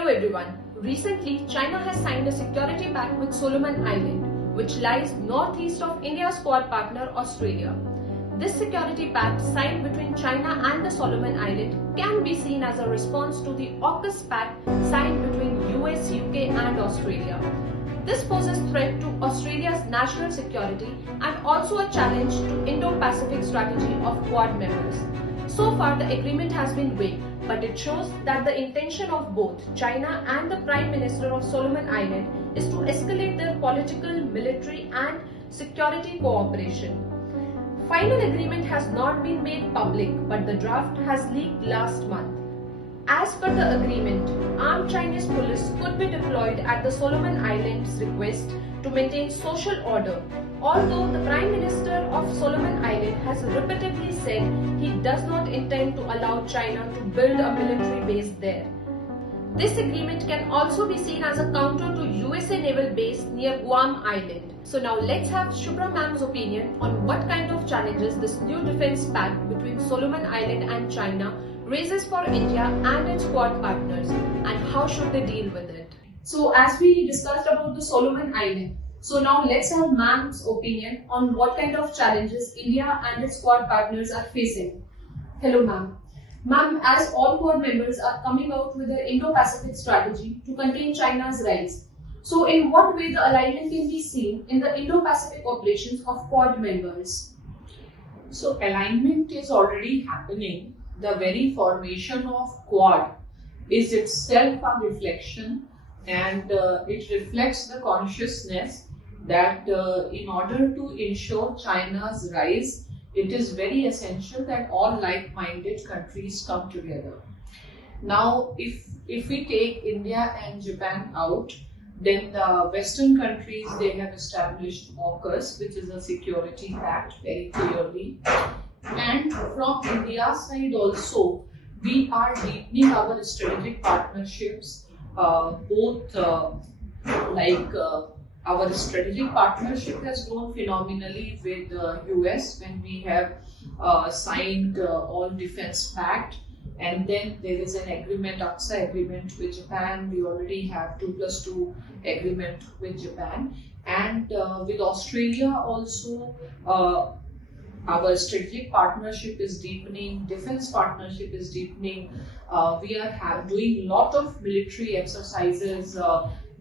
Hello everyone. Recently, China has signed a security pact with Solomon Island, which lies northeast of India's Quad partner Australia. This security pact signed between China and the Solomon Island can be seen as a response to the AUKUS pact signed between US, UK and Australia. This poses threat to Australia's national security and also a challenge to Indo Pacific strategy of Quad members. So far, the agreement has been vague, but it shows that the intention of both China and the Prime Minister of Solomon Island is to escalate their political, military and security cooperation. Final agreement has not been made public, but the draft has leaked last month. As per the agreement, armed Chinese police could be deployed at the Solomon Islands' request to maintain social order, although the Prime Minister of Solomon Island has repeatedly said he does not intend to allow China to build a military base there. This agreement can also be seen as a counter to USA naval base near Guam Island. So now let's have Shubhra ma'am's opinion on what kind of challenges this new defense pact between Solomon Island and China raises for India and its Quad partners, and how should they deal with it. So as we discussed about the Solomon Island, so now let's have ma'am's opinion on what kind of challenges India and its Quad partners are facing. Hello ma'am. Ma'am, as all Quad members are coming out with an Indo Pacific strategy to contain China's rise, so in what way the alignment can be seen in the Indo Pacific operations of Quad members? So alignment is already happening. The very formation of Quad is itself a reflection, and it reflects the consciousness that in order to ensure China's rise, it is very essential that all like-minded countries come together. Now, if we take India and Japan out, then the Western countries, they have established AUKUS, which is a security pact, very clearly. And from India's side also, we are deepening our strategic partnerships, our strategic partnership has grown phenomenally with the US when we have signed all defense pact, and then there is an agreement, AXA agreement with Japan. We already have 2+2 agreement with Japan, and with Australia also our strategic partnership is deepening, defense partnership is deepening. We are doing a lot of military exercises.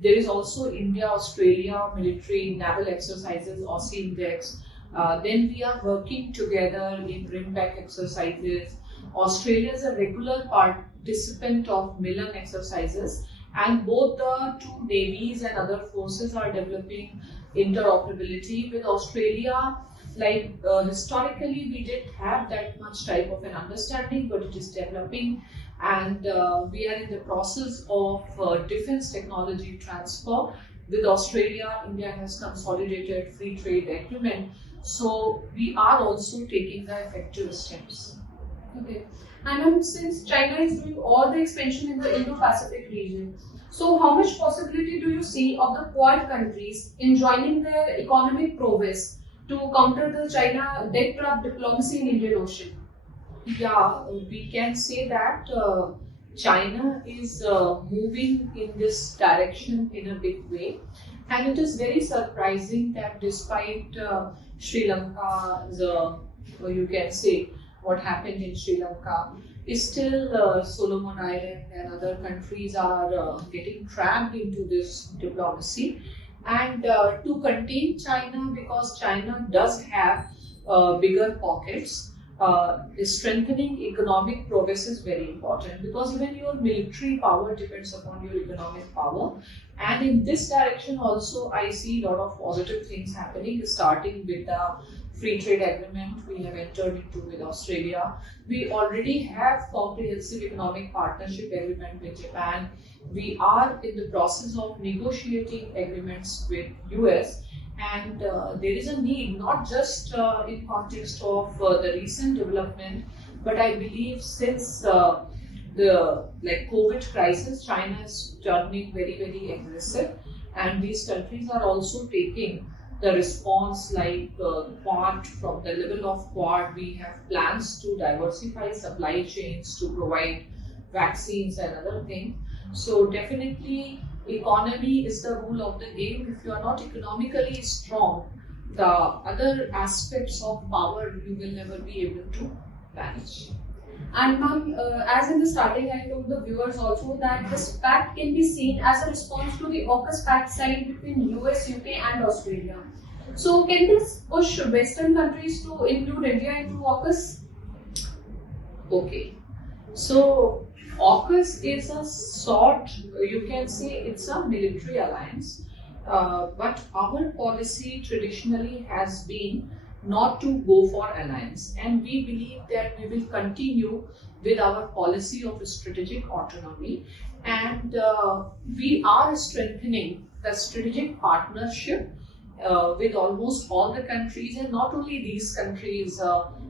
There is also India-Australia military naval exercises, Aussie Index. Then we are working together in bring-back exercises. Australia is a regular participant of Milan exercises, and both the two navies and other forces are developing interoperability. With Australia, historically we didn't have that much type of an understanding, but it is developing, and we are in the process of defense technology transfer. With Australia, India has consolidated free trade agreement, so we are also taking the effective steps. Okay, and since China is doing all the expansion in the Indo-Pacific region, so how much possibility do you see of the Quad countries in joining their economic prowess to counter the China debt trap diplomacy in Indian Ocean? Yeah, we can say that China is moving in this direction in a big way, and it is very surprising that despite Sri Lanka, you can say what happened in Sri Lanka, is still Solomon Island and other countries are getting trapped into this diplomacy. And to contain China, because China does have bigger pockets, strengthening economic prowess is very important, because even your military power depends upon your economic power. And in this direction also, I see a lot of positive things happening, starting with the free trade agreement we have entered into with Australia. We already have comprehensive economic partnership agreement with Japan. We are in the process of negotiating agreements with US, and there is a need, not just in context of the recent development, but I believe since the COVID crisis, China is turning very, very aggressive, and these countries are also taking the response Quad. From the level of Quad, we have plans to diversify supply chains to provide vaccines and other things. So definitely economy is the rule of the game. If you are not economically strong, the other aspects of power you will never be able to manage. And ma'am, as in the starting, I told the viewers also that this pact can be seen as a response to the AUKUS pact signed between US, UK, and Australia. So, can this push Western countries to include India into AUKUS? Okay, so AUKUS is a sort, you can say it's a military alliance, but our policy traditionally has been not to go for alliance, and we believe that we will continue with our policy of strategic autonomy, and we are strengthening the strategic partnership with almost all the countries, and not only these countries,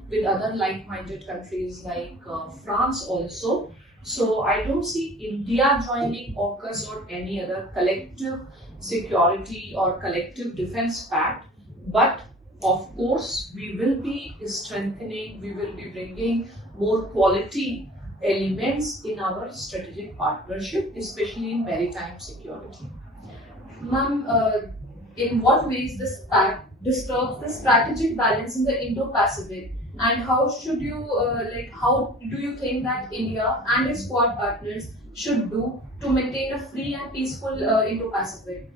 with other like-minded countries like France also. So I don't see India joining AUKUS or any other collective security or collective defense pact, but of course we will be strengthening, we will be bringing more quality elements in our strategic partnership, especially in maritime security. Ma'am, in what ways this pact disturbs the strategic balance in the Indo Pacific, and how should you how do you think that India and its Quad partners should do to maintain a free and peaceful Indo Pacific?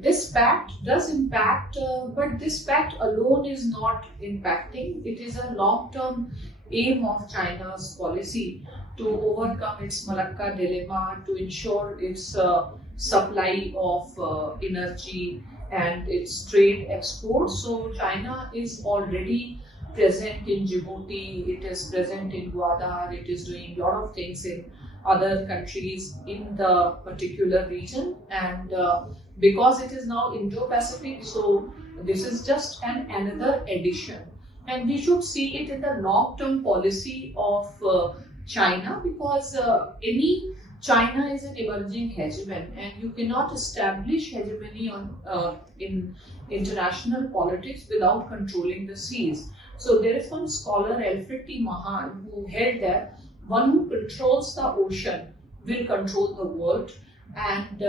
This pact does impact, but this pact alone is not impacting. It is a long-term aim of China's policy to overcome its Malacca dilemma, to ensure its supply of energy and its trade exports. So China is already present in Djibouti, it is present in Gwadar, it is doing a lot of things in other countries in the particular region, and because it is now Indo-Pacific, so this is just another addition, and we should see it in the long-term policy of China, because China is an emerging hegemon, and you cannot establish hegemony on in international politics without controlling the seas. So there is one scholar, Alfred T. Mahan, who held that one who controls the ocean will control the world, and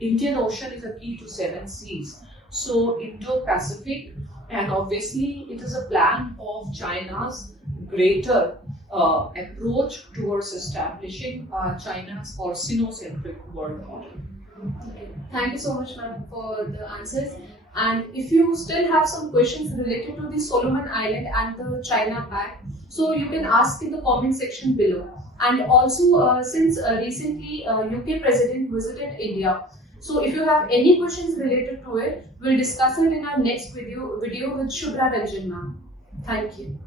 Indian Ocean is a key to 7 seas. So Indo-Pacific, and obviously it is a plan of China's greater approach towards establishing China's or Sino-centric world order. Okay. Thank you so much, ma'am, for the answers. And if you still have some questions related to the Solomon Island and the China Pact, so you can ask in the comment section below. And also, since recently UK President visited India, so if you have any questions related to it, we'll discuss it in our next video with Shubhra Ranjan, ma'am. Thank you.